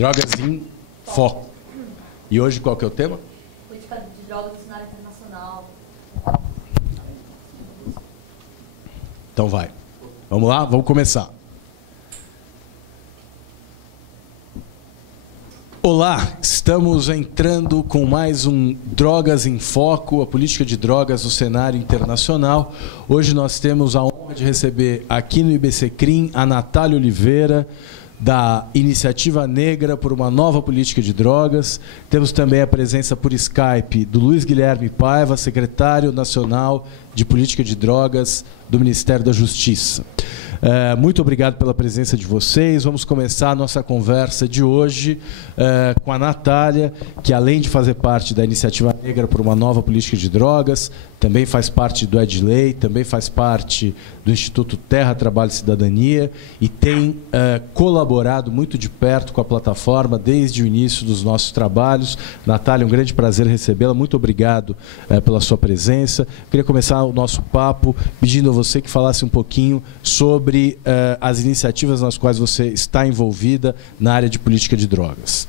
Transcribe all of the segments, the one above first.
Drogas em Foco. E hoje qual que é o tema? Política de drogas no cenário internacional. Então vai. Vamos lá? Vamos começar. Olá, estamos entrando com mais um Drogas em Foco, a política de drogas no cenário internacional. Hoje nós temos a honra de receber aqui no IBCCRIM a Natália Oliveira, da Iniciativa Negra por uma Nova Política de Drogas. Temos também a presença por Skype do Luiz Guilherme Paiva, secretário nacional de Política de Drogas do Ministério da Justiça. Muito obrigado pela presença de vocês. Vamos começar a nossa conversa de hoje com a Natália, que além de fazer parte da Iniciativa Negra por uma Nova Política de Drogas, também faz parte do Edlei, também faz parte do Instituto Terra, Trabalho e Cidadania e tem colaborado muito de perto com a plataforma desde o início dos nossos trabalhos. Natália, um grande prazer recebê-la. Muito obrigado pela sua presença. Queria começar o nosso papo pedindo a você que falasse um pouquinho sobre as iniciativas nas quais você está envolvida na área de política de drogas.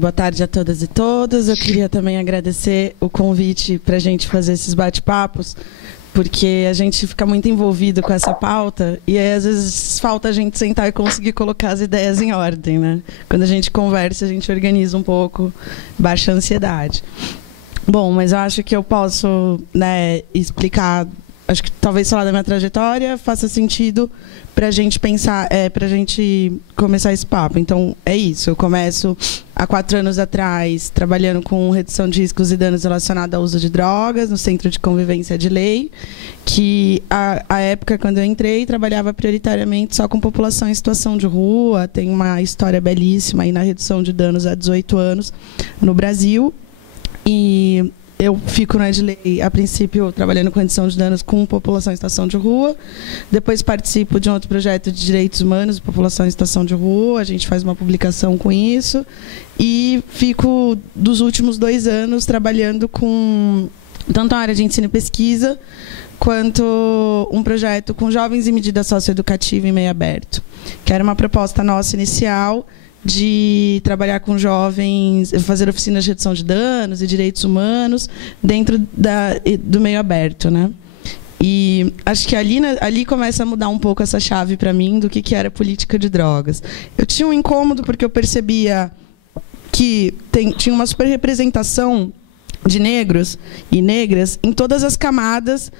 Boa tarde a todas e todos. Eu queria também agradecer o convite para a gente fazer esses bate-papos, porque a gente fica muito envolvido com essa pauta e aí, às vezes falta a gente sentar e conseguir colocar as ideias em ordem, né? Quando a gente conversa, a gente organiza um pouco, baixa a ansiedade. Bom, mas eu acho que eu posso, né, explicar, acho que talvez falar da minha trajetória faça sentido para a gente pensar, para a gente começar esse papo. Então, é isso. Eu começo há 4 anos atrás trabalhando com redução de riscos e danos relacionados ao uso de drogas no Centro de Convivência de Lei, que a época, quando eu entrei, trabalhava prioritariamente só com população em situação de rua. Tem uma história belíssima aí na redução de danos há 18 anos no Brasil. E eu fico no Edlei, a princípio, trabalhando com redução de danos com população em situação de rua. Depois participo de um outro projeto de direitos humanos, população em situação de rua. A gente faz uma publicação com isso. E fico, dos últimos 2 anos, trabalhando com tanto a área de ensino e pesquisa, quanto um projeto com jovens em medida socioeducativa em meio aberto, que era uma proposta nossa inicial de trabalhar com jovens, fazer oficinas de redução de danos e direitos humanos dentro do meio aberto, né? E acho que ali começa a mudar um pouco essa chave para mim do que era política de drogas. Eu tinha um incômodo porque eu percebia que tinha uma superrepresentação de negros e negras em todas as camadas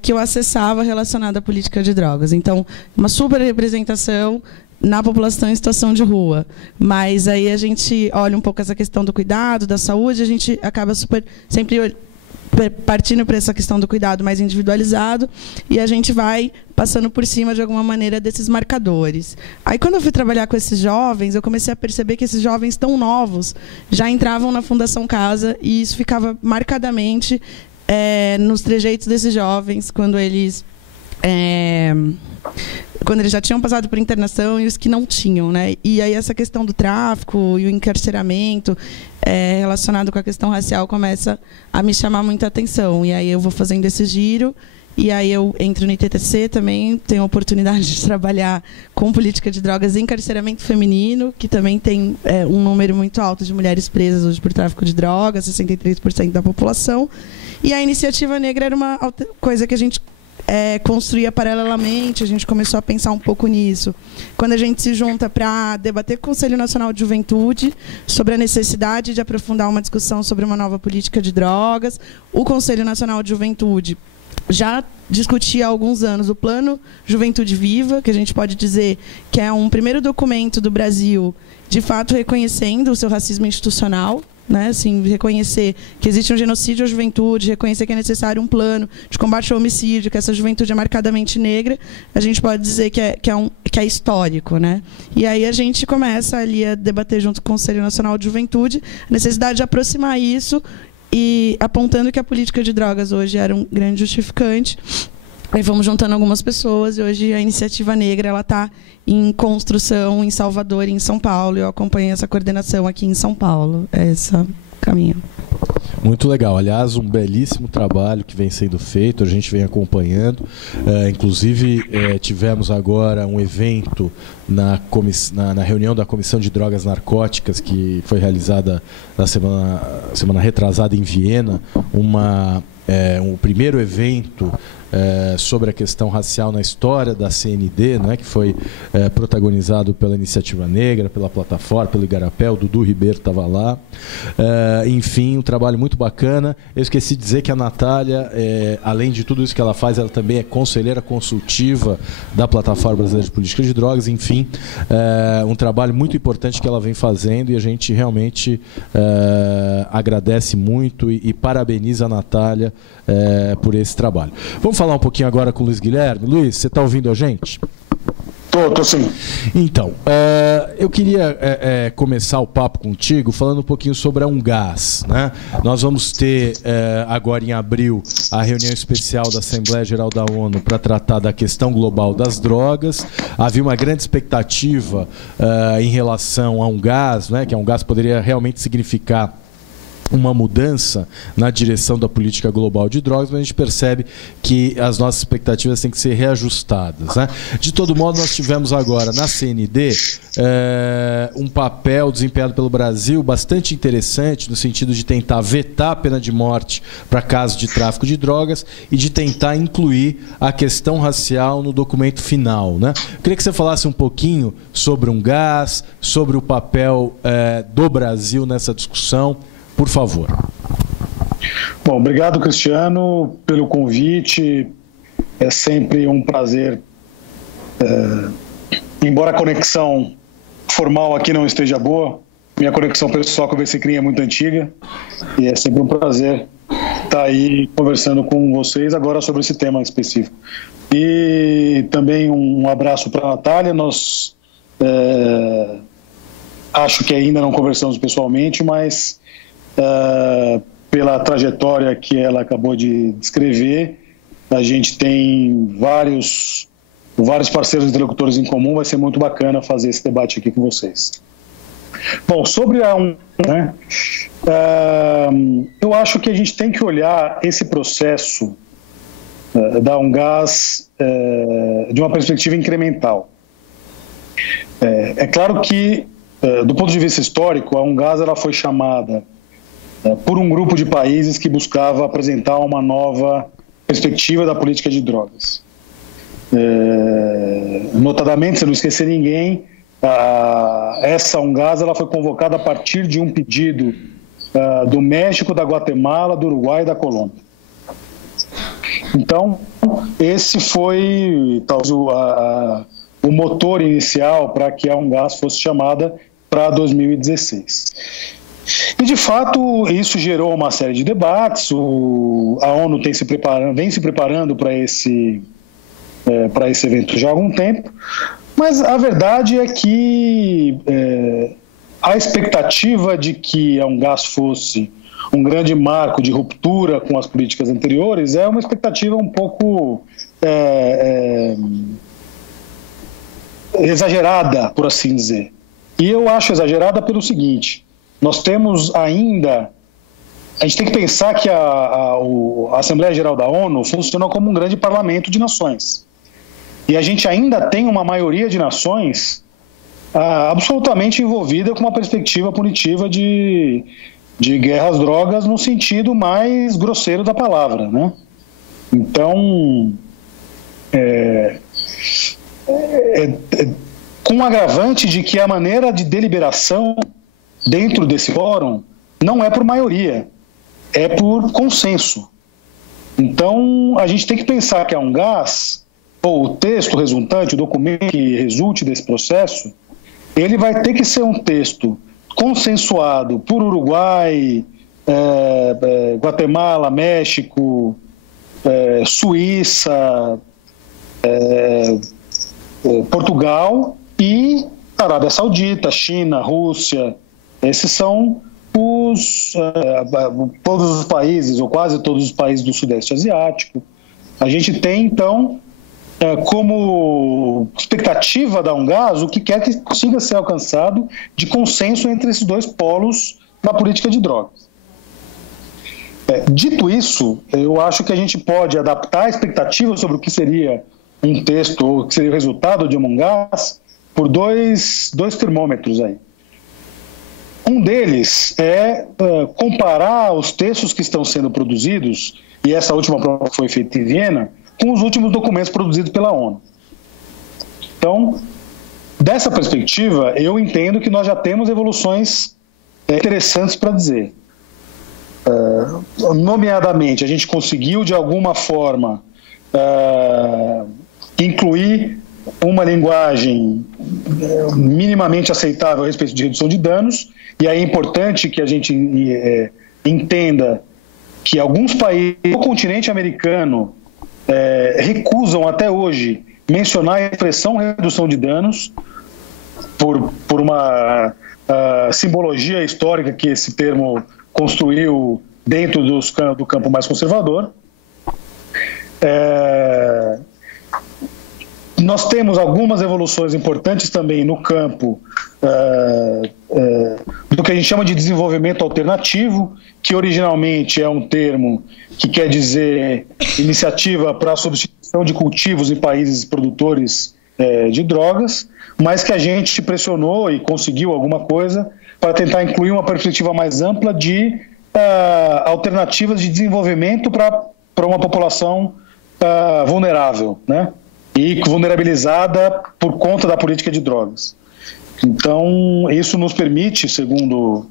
que eu acessava relacionada à política de drogas. Então, uma superrepresentação na população em situação de rua. Mas aí a gente olha um pouco essa questão do cuidado, da saúde, a gente acaba sempre partindo para essa questão do cuidado mais individualizado e a gente vai passando por cima, de alguma maneira, desses marcadores. Aí, quando eu fui trabalhar com esses jovens, eu comecei a perceber que esses jovens tão novos já entravam na Fundação Casa e isso ficava marcadamente nos trejeitos desses jovens, quando eles já tinham passado por internação e os que não tinham, né? E aí essa questão do tráfico e o encarceramento relacionado com a questão racial começa a me chamar muita atenção. E aí eu vou fazendo esse giro e aí eu entro no ITTC também, tenho a oportunidade de trabalhar com política de drogas e encarceramento feminino, que também tem um número muito alto de mulheres presas hoje por tráfico de drogas, 63% da população. E a Iniciativa Negra era uma coisa que a gente construía paralelamente, a gente começou a pensar um pouco nisso. Quando a gente se junta para debater com o Conselho Nacional de Juventude sobre a necessidade de aprofundar uma discussão sobre uma nova política de drogas, o Conselho Nacional de Juventude já discutia há alguns anos o Plano Juventude Viva, que a gente pode dizer que é um primeiro documento do Brasil, de fato reconhecendo o seu racismo institucional, né? Assim, reconhecer que existe um genocídio à juventude, reconhecer que é necessário um plano de combate ao homicídio, que essa juventude é marcadamente negra, a gente pode dizer que é histórico, né? E aí a gente começa ali a debater junto com o Conselho Nacional de Juventude a necessidade de aproximar isso e apontando que a política de drogas hoje era um grande justificante. Aí fomos juntando algumas pessoas e hoje a Iniciativa Negra está em construção em Salvador e em São Paulo. Eu acompanhei essa coordenação aqui em São Paulo. É esse o caminho. Muito legal. Aliás, um belíssimo trabalho que vem sendo feito, a gente vem acompanhando. Inclusive, tivemos agora um evento na reunião da Comissão de Drogas Narcóticas, que foi realizada na semana retrasada em Viena, um primeiro evento sobre a questão racial na história da CND, né, que foi protagonizado pela Iniciativa Negra, pela Plataforma, pelo Igarapé, o Dudu Ribeiro estava lá. Enfim, um trabalho muito bacana. Eu esqueci de dizer que a Natália, além de tudo isso que ela faz, ela também é conselheira consultiva da Plataforma Brasileira de Política de Drogas. Enfim, um trabalho muito importante que ela vem fazendo, e a gente realmente agradece muito e parabeniza a Natália por esse trabalho. Vamos falar um pouquinho agora com o Luiz Guilherme. Luiz, você está ouvindo a gente? Tô sim. Então, eu queria começar o papo contigo falando um pouquinho sobre a Ungás, né? Nós vamos ter agora em abril a reunião especial da Assembleia Geral da ONU para tratar da questão global das drogas. Havia uma grande expectativa em relação à Ungás, né? Que a Ungás poderia realmente significar uma mudança na direção da política global de drogas, mas a gente percebe que as nossas expectativas têm que ser reajustadas, né? De todo modo, nós tivemos agora na CND um papel desempenhado pelo Brasil bastante interessante, no sentido de tentar vetar a pena de morte para casos de tráfico de drogas e de tentar incluir a questão racial no documento final, né? Eu queria que você falasse um pouquinho sobre Ungás, sobre o papel do Brasil nessa discussão. Por favor. Bom, obrigado, Cristiano, pelo convite. É sempre um prazer. Embora a conexão formal aqui não esteja boa, minha conexão pessoal com o BCCrim é muito antiga, e é sempre um prazer estar aí conversando com vocês agora sobre esse tema específico. E também um abraço para a Natália. Nós acho que ainda não conversamos pessoalmente, mas pela trajetória que ela acabou de descrever, a gente tem vários parceiros interlocutores em comum. Vai ser muito bacana fazer esse debate aqui com vocês. Bom, sobre a né, eu acho que a gente tem que olhar esse processo da Ungás de uma perspectiva incremental. É claro que, do ponto de vista histórico, a Ungás ela foi chamada por um grupo de países que buscava apresentar uma nova perspectiva da política de drogas. Notadamente, se não esquecer ninguém, essa Ungás ela foi convocada a partir de um pedido do México, da Guatemala, do Uruguai e da Colômbia. Então, esse foi talvez o motor inicial para que a Ungás fosse chamada para 2016. E, de fato, isso gerou uma série de debates. A ONU vem se preparando para esse evento já há algum tempo, mas a verdade é que a expectativa de que a Ungás fosse um grande marco de ruptura com as políticas anteriores é uma expectativa um pouco exagerada, por assim dizer. E eu acho exagerada pelo seguinte: nós temos ainda... A gente tem que pensar que a Assembleia Geral da ONU funciona como um grande parlamento de nações. E a gente ainda tem uma maioria de nações absolutamente envolvida com uma perspectiva punitiva de guerra às drogas no sentido mais grosseiro da palavra, né? Então, com o agravante de que a maneira de deliberação dentro desse fórum não é por maioria, é por consenso. Então, a gente tem que pensar que a Ungás, ou o texto resultante, o documento que resulte desse processo, ele vai ter que ser um texto consensuado por Uruguai, Guatemala, México, Suíça, Portugal e Arábia Saudita, China, Rússia. Esses são todos os países, ou quase todos os países do Sudeste Asiático. A gente tem, então, como expectativa da Ungás o que quer que consiga ser alcançado de consenso entre esses dois polos na política de drogas. Dito isso, eu acho que a gente pode adaptar a expectativa sobre o que seria um texto, ou o que seria o resultado de Among Us, por dois termômetros aí. Um deles é comparar os textos que estão sendo produzidos, e essa última prova foi feita em Viena, com os últimos documentos produzidos pela ONU. Então, dessa perspectiva, eu entendo que nós já temos evoluções interessantes para dizer. Nomeadamente, a gente conseguiu, de alguma forma, incluir uma linguagem minimamente aceitável a respeito de redução de danos, e aí é importante que a gente entenda que alguns países do continente americano recusam até hoje mencionar a expressão redução de danos por uma simbologia histórica que esse termo construiu dentro do campo mais conservador. Nós temos algumas evoluções importantes também no campo do que a gente chama de desenvolvimento alternativo, que originalmente é um termo que quer dizer iniciativa para a substituição de cultivos em países produtores de drogas, mas que a gente pressionou e conseguiu alguma coisa para tentar incluir uma perspectiva mais ampla de alternativas de desenvolvimento para uma população vulnerável, né? E vulnerabilizada por conta da política de drogas. Então, isso nos permite, segundo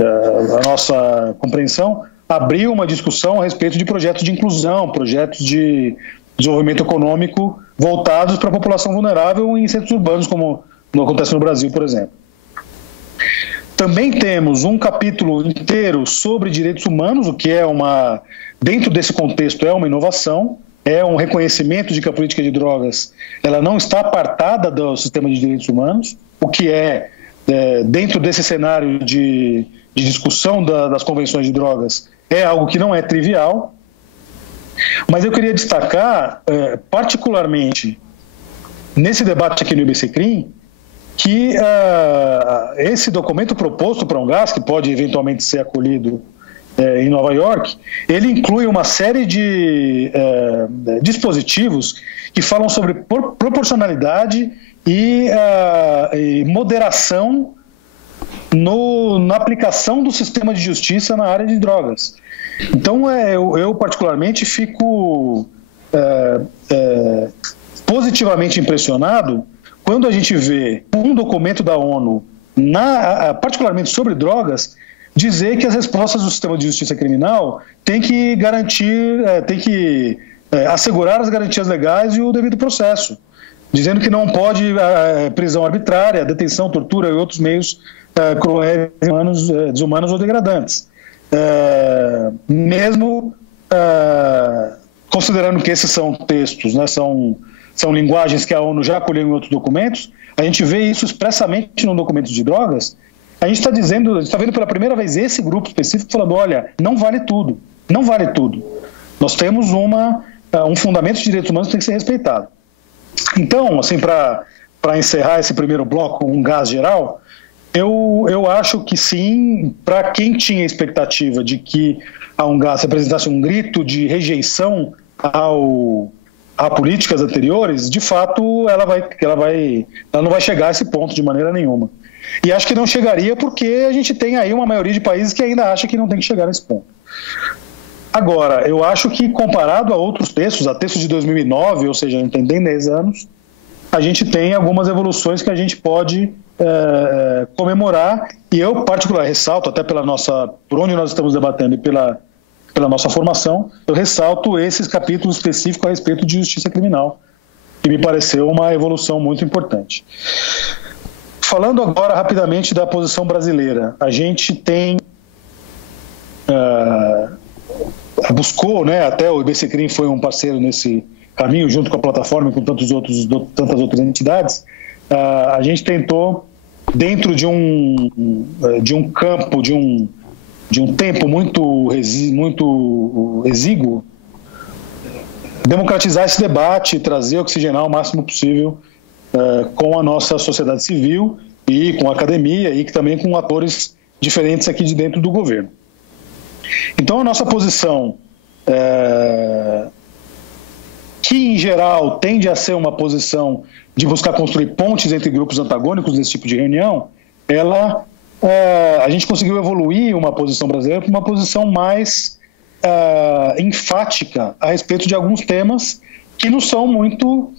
a nossa compreensão, abrir uma discussão a respeito de projetos de inclusão, projetos de desenvolvimento econômico voltados para a população vulnerável em centros urbanos, como acontece no Brasil, por exemplo. Também temos um capítulo inteiro sobre direitos humanos, o que é dentro desse contexto é uma inovação, é um reconhecimento de que a política de drogas ela não está apartada do sistema de direitos humanos, o que dentro desse cenário de discussão das convenções de drogas, é algo que não é trivial. Mas eu queria destacar, particularmente nesse debate aqui no IBCCRIM, que esse documento proposto para Ungás, que pode eventualmente ser acolhido em Nova York, ele inclui uma série de dispositivos que falam sobre proporcionalidade e moderação na aplicação do sistema de justiça na área de drogas. Então, eu particularmente fico positivamente impressionado quando a gente vê um documento da ONU, particularmente sobre drogas, dizer que as respostas do sistema de justiça criminal têm que assegurar as garantias legais e o devido processo, dizendo que não pode prisão arbitrária, detenção, tortura e outros meios cruéis, desumanos ou degradantes. Mesmo considerando que esses são textos, né, são linguagens que a ONU já acolheu em outros documentos, a gente vê isso expressamente no documento de drogas. A gente está vendo pela primeira vez esse grupo específico falando, olha, não vale tudo, não vale tudo. Nós temos um fundamento de direitos humanos que tem que ser respeitado. Então, assim, para encerrar esse primeiro bloco, um gás geral, eu acho que sim, para quem tinha expectativa de que a Ungás representasse um grito de rejeição a políticas anteriores, de fato ela não vai chegar a esse ponto de maneira nenhuma. E acho que não chegaria porque a gente tem aí uma maioria de países que ainda acha que não tem que chegar nesse ponto. Agora, eu acho que comparado a outros textos, a textos de 2009, ou seja, tem 10 anos, a gente tem algumas evoluções que a gente pode comemorar, e eu particularmente ressalto, até por onde nós estamos debatendo e pela nossa formação, eu ressalto esses capítulos específicos a respeito de justiça criminal, que me pareceu uma evolução muito importante. Falando agora rapidamente da posição brasileira, a gente tem buscou, né, até o IBCCRIM foi um parceiro nesse caminho, junto com a plataforma e com tantas outras entidades, a gente tentou, dentro de um campo, de um tempo muito exíguo, democratizar esse debate e trazer, oxigenar o máximo possível com a nossa sociedade civil e com a academia e também com atores diferentes aqui de dentro do governo. Então, a nossa posição, que em geral tende a ser uma posição de buscar construir pontes entre grupos antagônicos nesse tipo de reunião, a gente conseguiu evoluir uma posição brasileira para uma posição mais enfática a respeito de alguns temas que nos são muito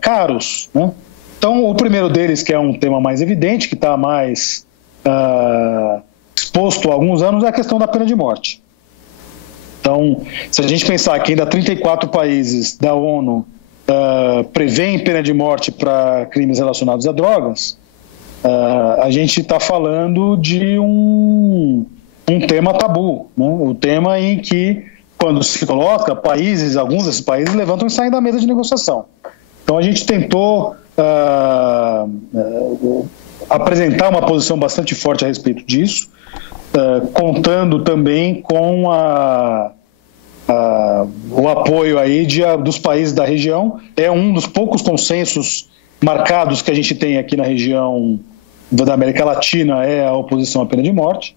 caros, né? Então, o primeiro deles, que é um tema mais evidente, que está mais exposto há alguns anos, é a questão da pena de morte. Então, se a gente pensar que ainda 34 países da ONU prevêem pena de morte para crimes relacionados a drogas, a gente está falando de um tema tabu, né? O tema em que, quando se coloca, alguns desses países levantam e saem da mesa de negociação. Então, a gente tentou apresentar uma posição bastante forte a respeito disso, contando também com o apoio aí dos países da região. É um dos poucos consensos marcados que a gente tem aqui na região da América Latina, é a oposição à pena de morte,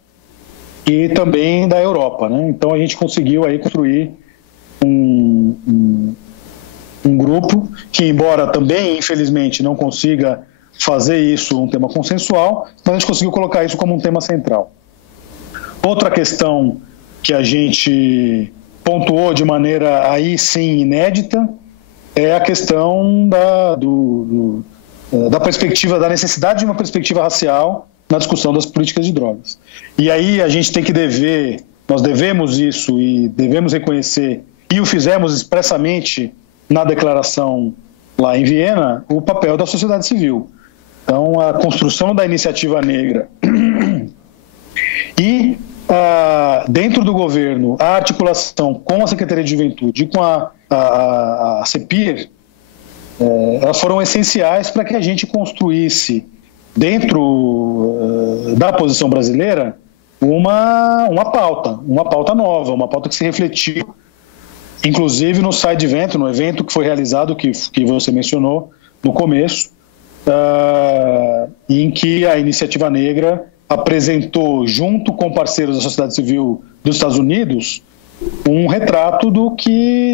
e também da Europa, né? Então a gente conseguiu aí construir um grupo que, embora também, infelizmente, não consiga fazer isso um tema consensual, mas a gente conseguiu colocar isso como um tema central. Outra questão que a gente pontuou de maneira aí sim inédita é a questão da perspectiva, da necessidade de uma perspectiva racial na discussão das políticas de drogas. E aí a gente tem que nós devemos isso e devemos reconhecer, e o fizemos expressamente na declaração lá em Viena, o papel da sociedade civil. Então, a construção da iniciativa negra e, dentro do governo, a articulação com a Secretaria de Juventude e com a CEPIR, elas foram essenciais para que a gente construísse, dentro da posição brasileira, uma pauta nova, uma pauta que se refletiu, inclusive no side event, no evento que foi realizado, que você mencionou no começo, em que a Iniciativa Negra apresentou, junto com parceiros da sociedade civil dos Estados Unidos, um retrato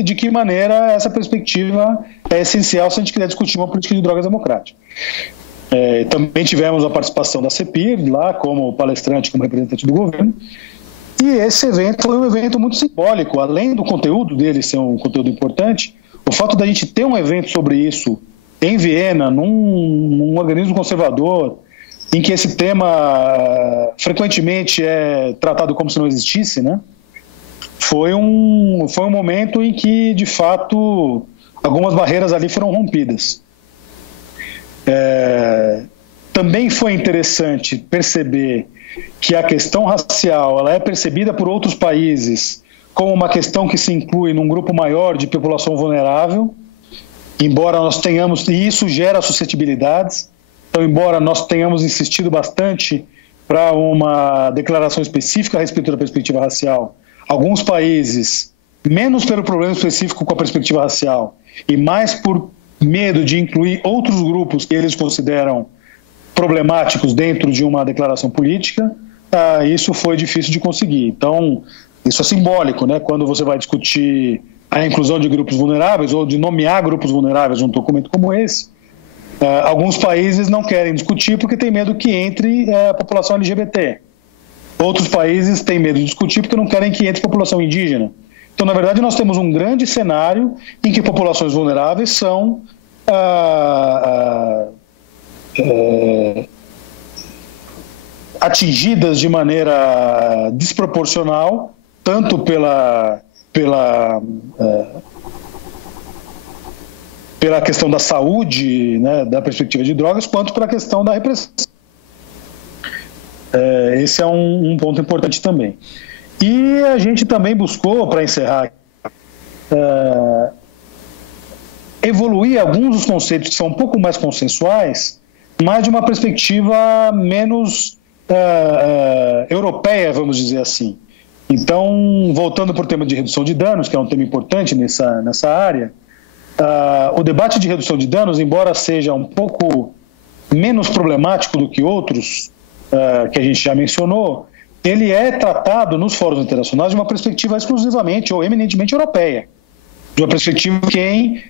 de que maneira essa perspectiva é essencial se a gente quiser discutir uma política de drogas democrática. Também tivemos a participação da CEPIR lá como palestrante, como representante do governo, e esse evento foi um evento muito simbólico. Além do conteúdo dele ser um conteúdo importante, o fato da gente ter um evento sobre isso em Viena, num organismo conservador, em que esse tema frequentemente é tratado como se não existisse, né? Foi um momento em que, de fato, algumas barreiras ali foram rompidas. Também foi interessante perceber que a questão racial ela é percebida por outros países como uma questão que se inclui num grupo maior de população vulnerável, embora nós tenhamos, e isso gera suscetibilidades. Então, embora nós tenhamos insistido bastante para uma declaração específica a respeito da perspectiva racial, alguns países, menos pelo problema específico com a perspectiva racial e mais por medo de incluir outros grupos que eles consideram problemáticos dentro de uma declaração política, isso foi difícil de conseguir. Então, isso é simbólico, né? Quando você vai discutir a inclusão de grupos vulneráveis ou de nomear grupos vulneráveis num documento como esse, alguns países não querem discutir porque tem medo que entre a população LGBT. Outros países têm medo de discutir porque não querem que entre a população indígena. Então, na verdade, nós temos um grande cenário em que populações vulneráveis são atingidas de maneira desproporcional, tanto pela questão da saúde, né, da perspectiva de drogas, quanto pela questão da repressão. Esse é um ponto importante também. E a gente também buscou, para encerrar, evoluir alguns dos conceitos que são um pouco mais consensuais, mas de uma perspectiva menos europeia, vamos dizer assim. Então, voltando para o tema de redução de danos, que é um tema importante nessa área, o debate de redução de danos, embora seja um pouco menos problemático do que outros que a gente já mencionou, ele é tratado nos fóruns internacionais de uma perspectiva exclusivamente ou eminentemente europeia, de uma perspectiva de quem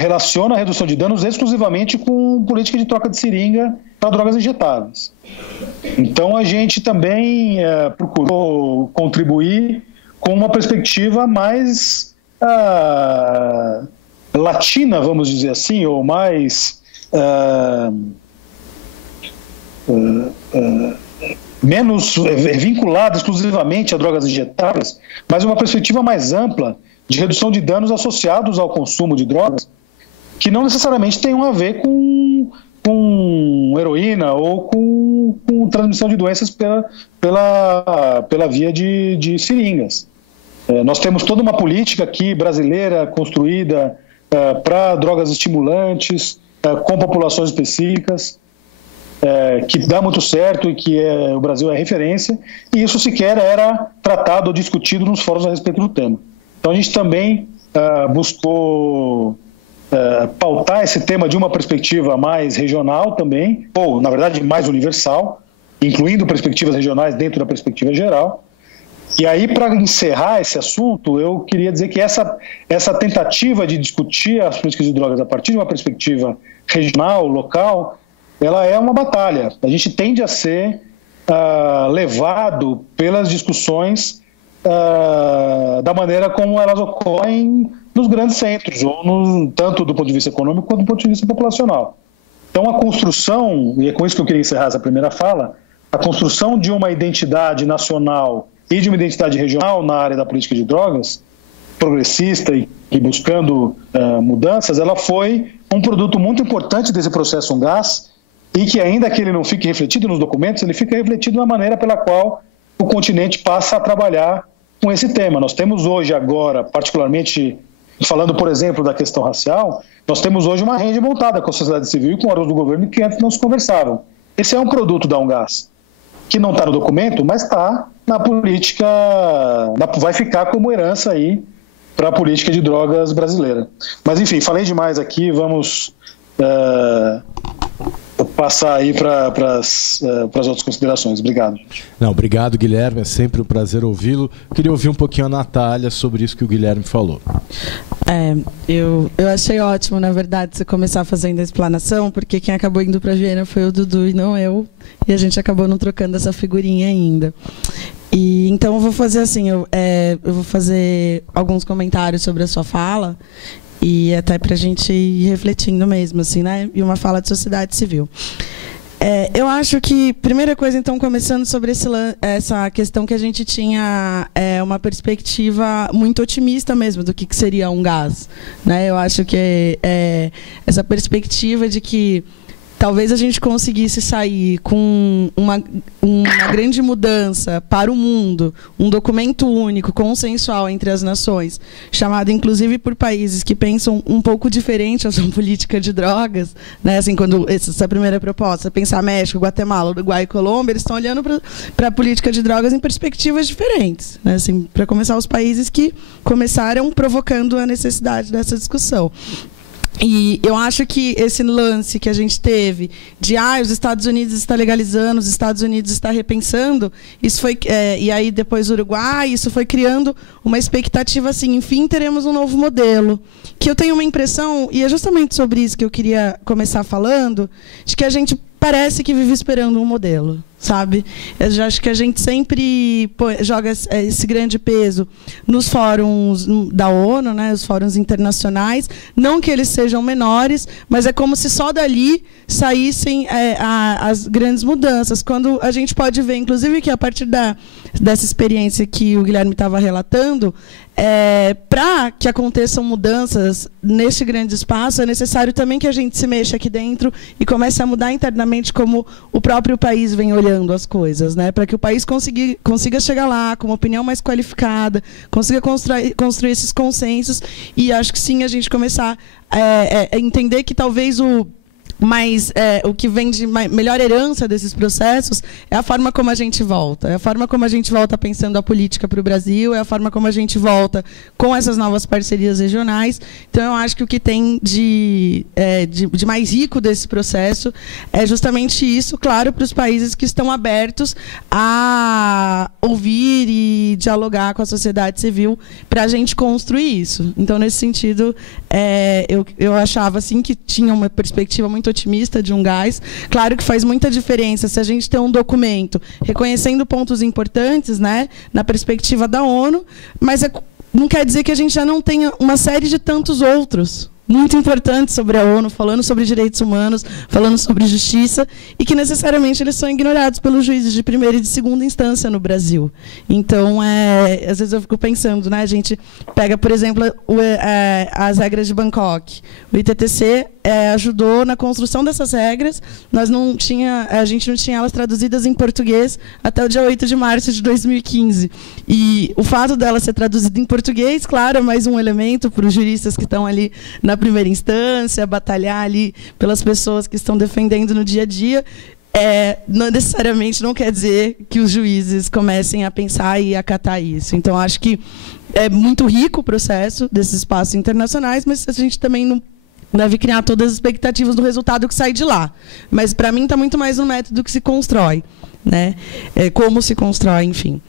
relaciona a redução de danos exclusivamente com política de troca de seringa para drogas injetáveis. Então, a gente também procurou contribuir com uma perspectiva mais latina, vamos dizer assim, ou mais menos vinculada exclusivamente a drogas injetáveis, mas uma perspectiva mais ampla de redução de danos associados ao consumo de drogas, que não necessariamente tenham a ver com heroína ou com transmissão de doenças pela via de seringas. Nós temos toda uma política aqui brasileira construída para drogas estimulantes, com populações específicas, que dá muito certo e que o Brasil é referência, e isso sequer era tratado ou discutido nos fóruns a respeito do tema. Então a gente também buscou pautar esse tema de uma perspectiva mais regional também, ou na verdade mais universal, incluindo perspectivas regionais dentro da perspectiva geral. E aí, para encerrar esse assunto, eu queria dizer que essa tentativa de discutir as políticas de drogas a partir de uma perspectiva regional, local, ela é uma batalha. A gente tende a ser levado pelas discussões da maneira como elas ocorrem nos grandes centros, ou tanto do ponto de vista econômico quanto do ponto de vista populacional. Então, a construção, e é com isso que eu queria encerrar essa primeira fala, a construção de uma identidade nacional e de uma identidade regional na área da política de drogas, progressista e buscando mudanças, ela foi um produto muito importante desse processo UNGAS, e que ainda que ele não fique refletido nos documentos, ele fica refletido na maneira pela qual o continente passa a trabalhar com esse tema. Nós temos hoje agora, particularmente falando, por exemplo, da questão racial, nós temos hoje uma rede montada com a sociedade civil e com órgãos do governo que antes não se conversavam. Esse é um produto da UNGAS, que não está no documento, mas está na política, vai ficar como herança aí para a política de drogas brasileira. Mas, enfim, falei demais aqui, vamos passar aí para as outras considerações. Obrigado. Não, obrigado, Guilherme, é sempre um prazer ouvi-lo. Queria ouvir um pouquinho a Natália sobre isso que o Guilherme falou. Eu achei ótimo, na verdade, você começar fazendo a explanação, porque quem acabou indo para Viena foi o Dudu e não eu, e a gente acabou não trocando essa figurinha ainda. E então eu vou fazer assim, eu vou fazer alguns comentários sobre a sua fala, e até para a gente ir refletindo mesmo, assim, né? E uma fala de sociedade civil. Eu acho que, primeira coisa, então, começando sobre essa questão que a gente tinha uma perspectiva muito otimista mesmo do que seria um gás, né? Eu acho que essa perspectiva de que talvez a gente conseguisse sair com uma grande mudança para o mundo, um documento único, consensual entre as nações, chamado inclusive por países que pensam um pouco diferente a sua política de drogas, né? Assim, quando essa primeira proposta, pensar México, Guatemala, Uruguai e Colômbia, eles estão olhando para a política de drogas em perspectivas diferentes, né? Assim, para começar, os países que começaram provocando a necessidade dessa discussão. E eu acho que esse lance que a gente teve de os Estados Unidos está legalizando, os Estados Unidos está repensando, isso foi e aí depois o Uruguai, isso foi criando uma expectativa assim, enfim, teremos um novo modelo. Que eu tenho uma impressão, e é justamente sobre isso que eu queria começar falando, de que a gente parece que vive esperando um modelo, sabe? Eu acho que a gente sempre joga esse grande peso nos fóruns da ONU, né, os fóruns internacionais, não que eles sejam menores, mas é como se só dali saíssem as grandes mudanças, quando a gente pode ver, inclusive, que a partir dessa experiência que o Guilherme estava relatando, para que aconteçam mudanças neste grande espaço, é necessário também que a gente se mexa aqui dentro e comece a mudar internamente como o próprio país vem olhando as coisas, né? Para que o país consiga chegar lá com uma opinião mais qualificada, consiga construir esses consensos, e acho que sim, a gente começar a entender que talvez Mas o que vem de melhor herança desses processos é a forma como a gente volta. É a forma como a gente volta pensando a política para o Brasil, é a forma como a gente volta com essas novas parcerias regionais. Então, eu acho que o que tem de mais rico desse processo é justamente isso, claro, para os países que estão abertos a ouvir e dialogar com a sociedade civil para a gente construir isso. Então, nesse sentido, eu achava assim, que tinha uma perspectiva muito otimista de um gás. Claro que faz muita diferença se a gente tem um documento reconhecendo pontos importantes, né, na perspectiva da ONU, mas não quer dizer que a gente já não tenha uma série de tantos outros muito importantes sobre a ONU, falando sobre direitos humanos, falando sobre justiça, e que necessariamente eles são ignorados pelos juízes de primeira e de segunda instância no Brasil. Então, às vezes eu fico pensando, né, a gente pega, por exemplo, as regras de Bangkok. O ITTC ajudou na construção dessas regras. A gente não tinha elas traduzidas em português até o dia 8 de março de 2015. E o fato dela ser traduzida em português, claro, é mais um elemento para os juristas que estão ali na primeira instância, batalhar ali pelas pessoas que estão defendendo no dia a dia. Não necessariamente não quer dizer que os juízes comecem a pensar e acatar isso. Então, acho que é muito rico o processo desses espaços internacionais, mas a gente também não deve criar todas as expectativas do resultado que sai de lá. Mas, para mim, está muito mais no método que se constrói, né? Como se constrói, enfim.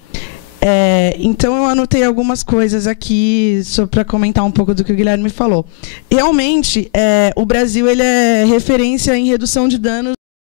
Então, eu anotei algumas coisas aqui só para comentar um pouco do que o Guilherme falou. Realmente, o Brasil ele é referência em redução de danos